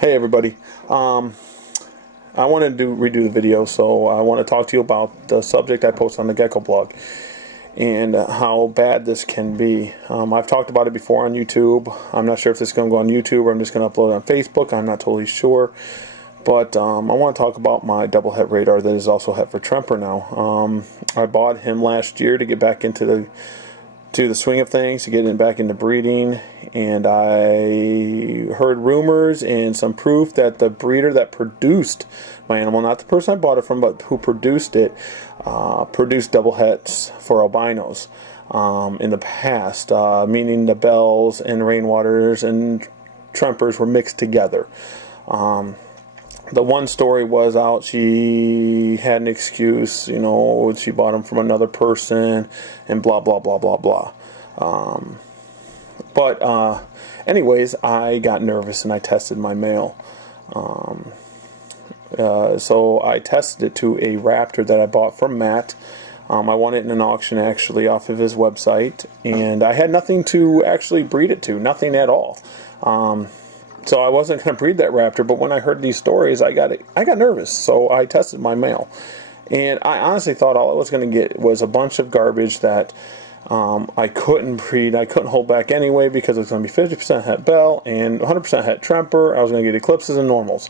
Hey everybody, I wanted to redo the video, so I want to talk to you about the subject I posted on the Gecko blog and how bad this can be. I've talked about it before on YouTube. I'm not sure if this is going to go on YouTube or I'm just going to upload it on Facebook. I'm not totally sure, but I want to talk about my double het radar that is also het for tremper now. I bought him last year to get back into the swing of things, to get back into breeding, and I heard rumors and some proof that the breeder that produced my animal, not the person I bought it from, but who produced it, produced double hets for albinos in the past, meaning the bells and rainwaters and trempers were mixed together. The one story was out, she had an excuse, you know, she bought them from another person and blah, blah, blah, blah, blah. Anyways, I got nervous and I tested my male. So I tested it to a raptor that I bought from Matt. I won it in an auction actually off of his website, and I had nothing to actually breed it to, nothing at all. So I wasn't going to breed that raptor, but when I heard these stories, I got nervous. So I tested my male, and I honestly thought all I was going to get was a bunch of garbage that I couldn't breed. I couldn't hold back anyway because it was going to be 50% het bell and 100% het tremper. I was going to get eclipses and normals,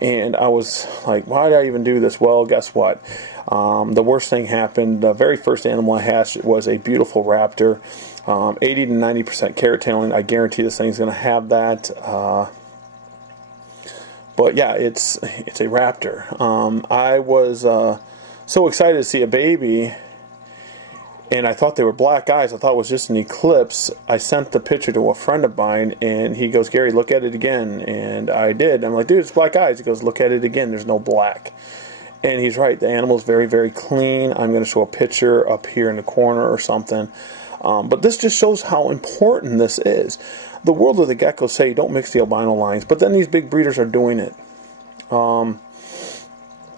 and I was like, why did I even do this? Well, guess what? The worst thing happened. The very first animal I hatched was a beautiful raptor. 80 to 90% carrot tailing. I guarantee this thing's going to have that. But yeah, it's a raptor. I was so excited to see a baby, and I thought they were black eyes. I thought it was just an eclipse. I sent the picture to a friend of mine, and he goes, "Gary, look at it again." And I did. I'm like, "Dude, it's black eyes." He goes, "Look at it again. There's no black." And he's right. The animal's very, very clean. I'm going to show a picture up here in the corner or something. But this just shows how important this is. The world of the geckos say don't mix the albino lines, but then these big breeders are doing it. I'm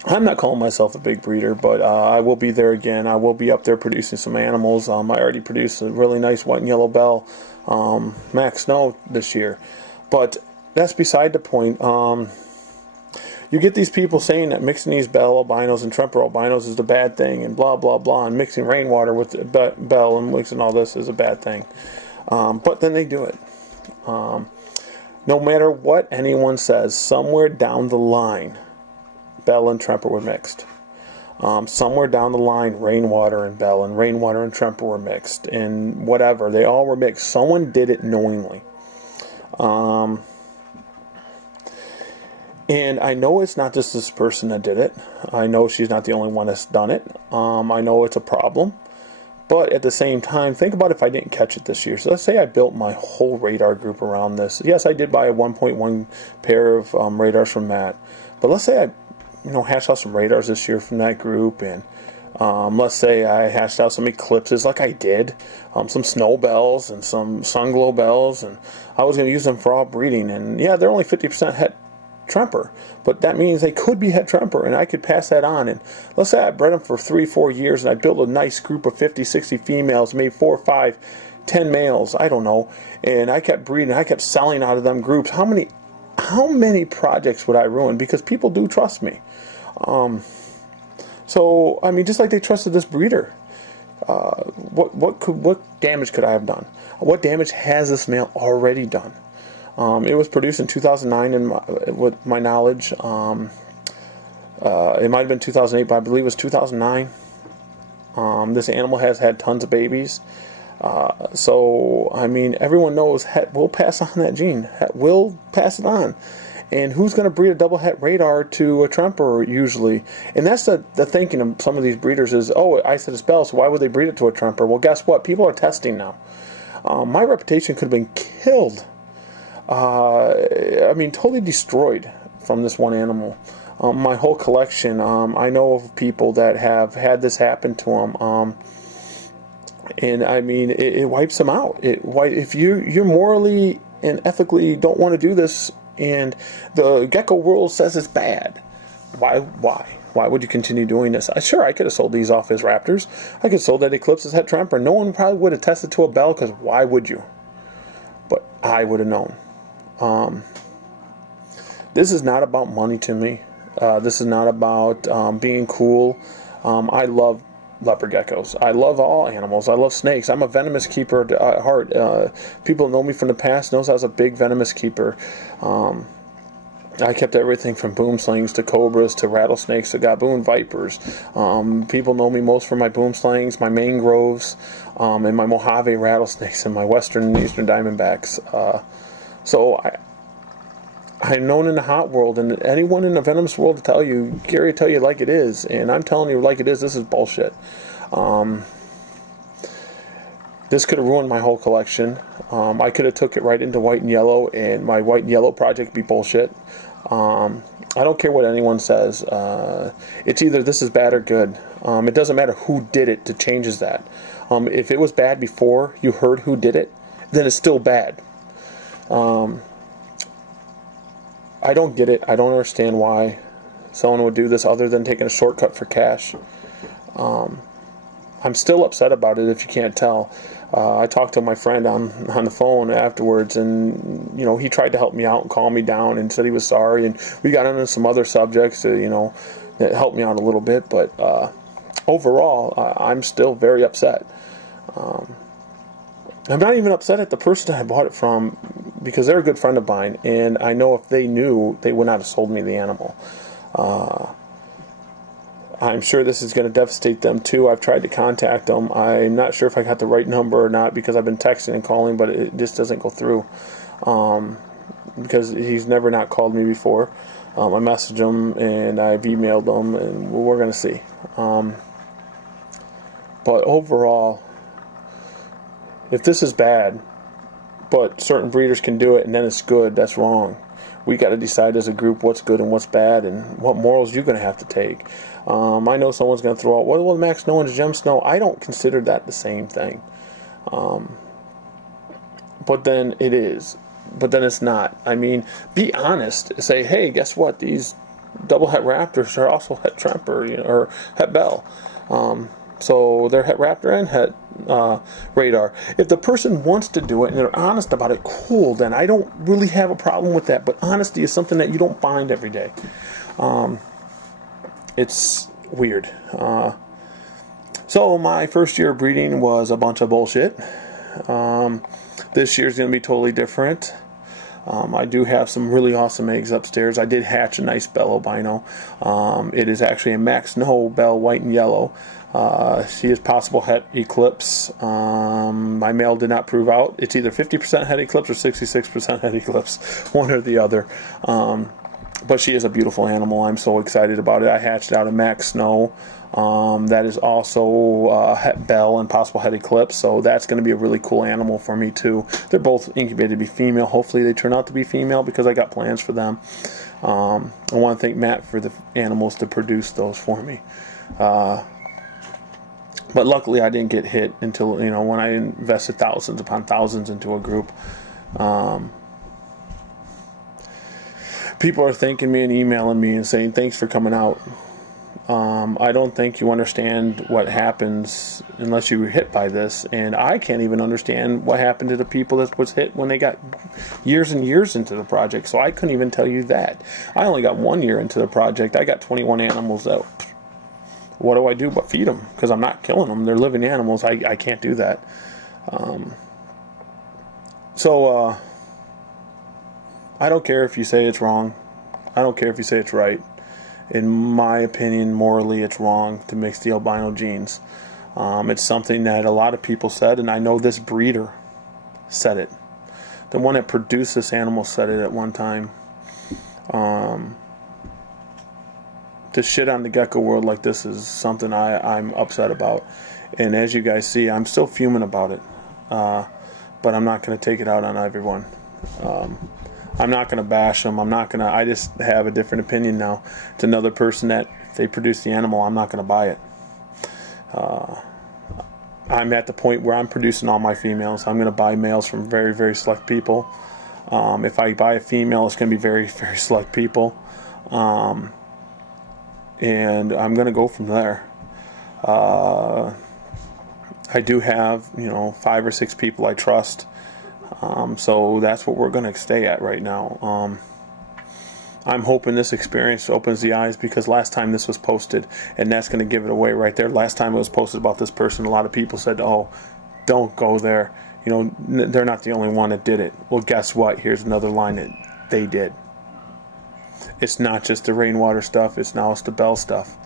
not calling myself a big breeder, but I will be there again. I will be up there producing some animals. I already produced a really nice white and yellow bell Max Snow this year. But that's beside the point. You get these people saying that mixing these bell albinos and tremper albinos is the bad thing, and blah, blah, blah, and mixing rainwater with the bell and mixing all this is a bad thing. But then they do it. No matter what anyone says, somewhere down the line, bell and tremper were mixed. Somewhere down the line, rainwater and bell and rainwater and tremper were mixed, and whatever. They all were mixed. Someone did it knowingly. And I know it's not just this person that did it. I know she's not the only one that's done it. I know it's a problem. But at the same time, think about if I didn't catch it this year. So let's say I built my whole radar group around this. Yes, I did buy a 1.1 pair of radars from Matt. But let's say I hashed out some radars this year from that group. And let's say I hashed out some eclipses like I did. Some snow bells and some sun glow bells. And I was going to use them for all breeding. And yeah, they're only 50% het tremper, but that means they could be het tremper, and I could pass that on. And let's say I bred them for 3-4 years and I built a nice group of 50-60 females, maybe 4, 5, 10 males, I don't know, and I kept breeding, I kept selling out of them groups. How many projects would I ruin? Because people do trust me. So I mean, just like they trusted this breeder, what damage could I have done? What damage has this male already done? It was produced in 2009, with my knowledge. It might have been 2008, but I believe it was 2009. This animal has had tons of babies. So, I mean, everyone knows het will pass on that gene. Het will pass it on. And who's going to breed a double het radar to a tremper usually? And that's the thinking of some of these breeders is, oh, I said it's bell, so why would they breed it to a tremper? Well, guess what? People are testing now. My reputation could have been killed. I mean, totally destroyed from this one animal. My whole collection, I know of people that have had this happen to them, and I mean, it wipes them out. If you morally and ethically don't want to do this, and the gecko world says it's bad, why would you continue doing this? Sure, I could have sold these off as raptors. I could have sold that eclipses het tremper. No one probably would have tested to a bell, because why would you? But I would have known. This is not about money to me. This is not about being cool. I love leopard geckos. I love all animals. I love snakes. I'm a venomous keeper at heart. People who know me from the past knows I was a big venomous keeper. I kept everything from boom slings to cobras to rattlesnakes to gaboon vipers. People know me most for my boom slings, my mangroves, and my Mojave rattlesnakes and my western and eastern diamondbacks. So I'm known in the hot world, and anyone in the venomous world to tell you, Gary will tell you like it is, and I'm telling you like it is. This is bullshit. This could have ruined my whole collection. I could have took it right into white and yellow, and my white and yellow project would be bullshit. I don't care what anyone says. It's either this is bad or good. It doesn't matter who did it to changes that. If it was bad before you heard who did it, then it's still bad. I don't get it. I don't understand why someone would do this other than taking a shortcut for cash. I'm still upset about it, if you can't tell. I talked to my friend on the phone afterwards, and you know, he tried to help me out and calm me down and said he was sorry, and we got into some other subjects that helped me out a little bit, but overall I'm still very upset. I'm not even upset at the person I bought it from, because they're a good friend of mine, and I know if they knew, they would not have sold me the animal. I'm sure this is going to devastate them too. I've tried to contact them. I'm not sure if I got the right number or not, because I've been texting and calling, but it just doesn't go through. Because he's never not called me before. I messaged him and I've emailed him, and we're going to see. But overall, if this is bad, but certain breeders can do it and then it's good, that's wrong. We got to decide as a group what's good and what's bad, and what morals you're going to have to take. I know someone's going to throw out, well, Max Snow and Gem Snow. I don't consider that the same thing. But then it is. But then it's not. I mean, be honest. Say, hey, guess what? These double het raptors are also het tremper, or het bell. So they're het raptor and het radar. If the person wants to do it and they're honest about it, cool, then I don't really have a problem with that. But honesty is something that you don't find every day. It's weird. So my first year of breeding was a bunch of bullshit. This year's going to be totally different. I do have some really awesome eggs upstairs. I did hatch a nice bell albino. It is actually a Max Snow bell, white and yellow. She is possible het eclipse. My male did not prove out. It's either 50% het eclipse or 66% het eclipse, one or the other. But she is a beautiful animal. I'm so excited about it. I hatched out a Max Snow. That is also het bell and possible het eclipse, so that's going to be a really cool animal for me too. They're both incubated to be female. Hopefully they turn out to be female, because I got plans for them. I want to thank Matt for the animals to produce those for me. But luckily I didn't get hit until, when I invested thousands upon thousands into a group. People are thanking me and emailing me and saying thanks for coming out. I don't think you understand what happens unless you were hit by this, and I can't even understand what happened to the people that was hit when they got years and years into the project, so I couldn't even tell you that. I only got 1 year into the project. I got 21 animals out. What do I do but feed them? Because I'm not killing them. They're living animals. I can't do that. I don't care if you say it's wrong. I don't care if you say it's right. In my opinion, morally, it's wrong to mix the albino genes. It's something that a lot of people said, and I know this breeder said it. The one that produced this animal said it at one time. To shit on the gecko world like this is something I'm upset about. And as you guys see, I'm still fuming about it. But I'm not going to take it out on everyone. I'm not going to bash them. I just have a different opinion now. It's another person that, if they produce the animal, I'm not going to buy it. I'm at the point where I'm producing all my females. I'm going to buy males from very, very select people. If I buy a female, it's going to be very, very select people. And I'm going to go from there. I do have, 5 or 6 people I trust. So that's what we're going to stay at right now. I'm hoping this experience opens the eyes, because last time this was posted, and that's going to give it away right there. Last time it was posted about this person, a lot of people said, oh, don't go there. You know, they're not the only one that did it. Well, guess what? Here's another line that they did. It's not just the rainwater stuff, it's the bell stuff.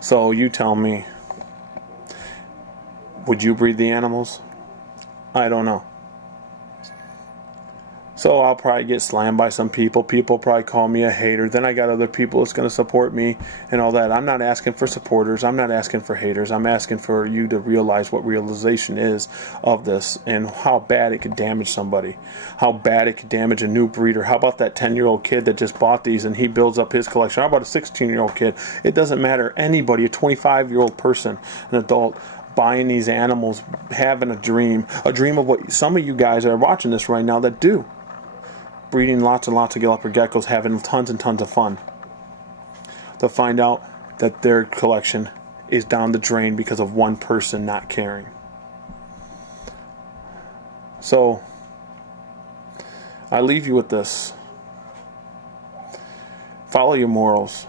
So you tell me, would you breed the animals? I don't know. So I'll probably get slammed by some people. People probably call me a hater. Then I got other people that's going to support me and all that. I'm not asking for supporters. I'm not asking for haters. I'm asking for you to realize what realization is of this, and how bad it could damage somebody. How bad it could damage a new breeder. How about that 10-year-old kid that just bought these and he builds up his collection? How about a 16-year-old kid? It doesn't matter. Anybody, a 25-year-old person, an adult, buying these animals, having a dream of what some of you guys are watching this right now that do. Breeding lots and lots of leopard geckos, having tons and tons of fun, to find out that their collection is down the drain because of one person not caring. So I leave you with this. Follow your morals.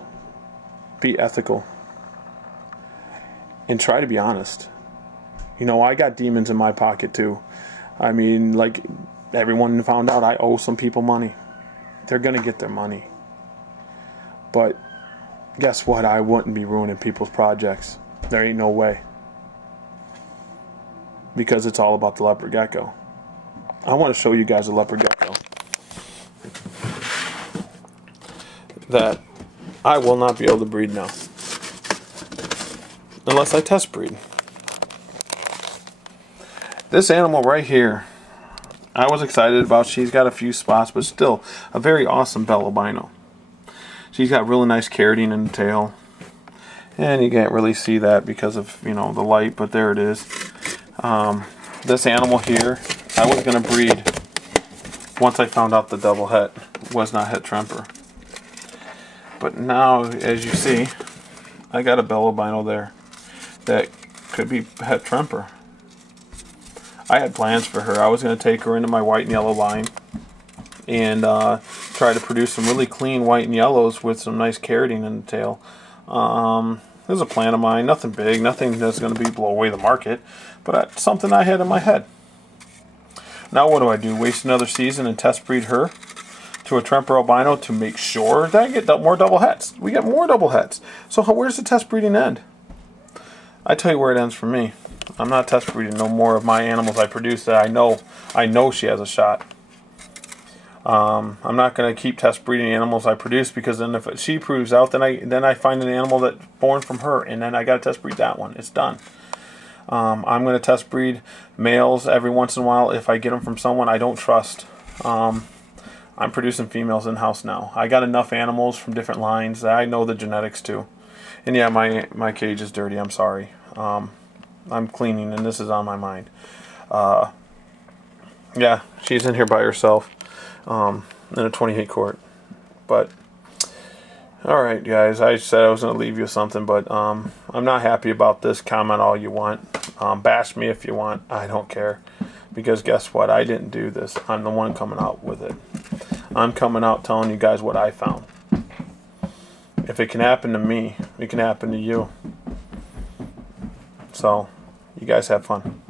Be ethical. And try to be honest. You know, I got demons in my pocket too. I mean, like, everyone found out I owe some people money. They're going to get their money. But guess what? I wouldn't be ruining people's projects. There ain't no way. Because it's all about the leopard gecko. I want to show you guys a leopard gecko that I will not be able to breed now. Unless I test breed. This animal right here, I was excited about. She's got a few spots, but still a very awesome bell albino. She's got really nice keratin in the tail, and you can't really see that because of, you know, the light, but there it is. This animal here, I was going to breed once I found out the double het was not het tremper. But now, as you see, I got a bell albino there that could be het tremper. I had plans for her. I was going to take her into my white and yellow line and try to produce some really clean white and yellows with some nice keratin in the tail. This is a plan of mine. Nothing big. Nothing that's going to blow away the market. But something I had in my head. Now what do? Waste another season and test breed her to a tremper albino to make sure that I get more double hets. We get more double hets. So where's the test breeding end? I tell you where it ends for me. I'm not test breeding no more of my animals I produce that I know she has a shot. I'm not going to keep test breeding animals I produce, because then if she proves out, then I find an animal that's born from her, and then I got to test breed that one. It's done. I'm going to test breed males every once in a while if I get them from someone I don't trust. I'm producing females in-house now. I got enough animals from different lines that I know the genetics too. And yeah, my cage is dirty. I'm sorry. I'm cleaning, and this is on my mind. Yeah, she's in here by herself in a 28 quart. But alright guys, I said I was going to leave you with something, but I'm not happy about this. Comment all you want. Bash me if you want. I don't care. Because guess what? I didn't do this. I'm the one coming out with it. I'm coming out telling you guys what I found. If it can happen to me, it can happen to you. So, you guys have fun.